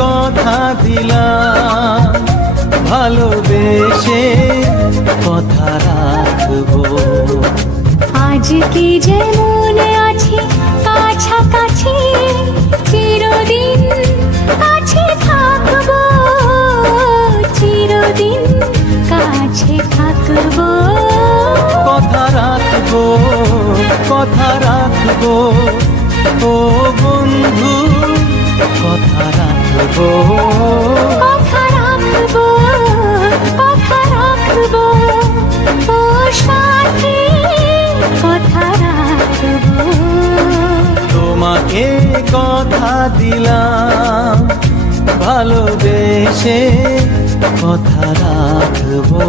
কথা দিলাম, ভালোবেসে কথা রাখবো। আজকে যেমন আছি কাছাকাছি, চিরদিন কাছে থাকবো, চিরদিন কাছে থাকবো। কথা রাখবো, কথা রাখবো, ও বন্ধু কথা রাখবো। কথা রাখবো, কথা রাখবো, ও সাথী কথা রাখবো। তোমাকে কথা দিলাম, ভালোবেসে কথা রাখবো।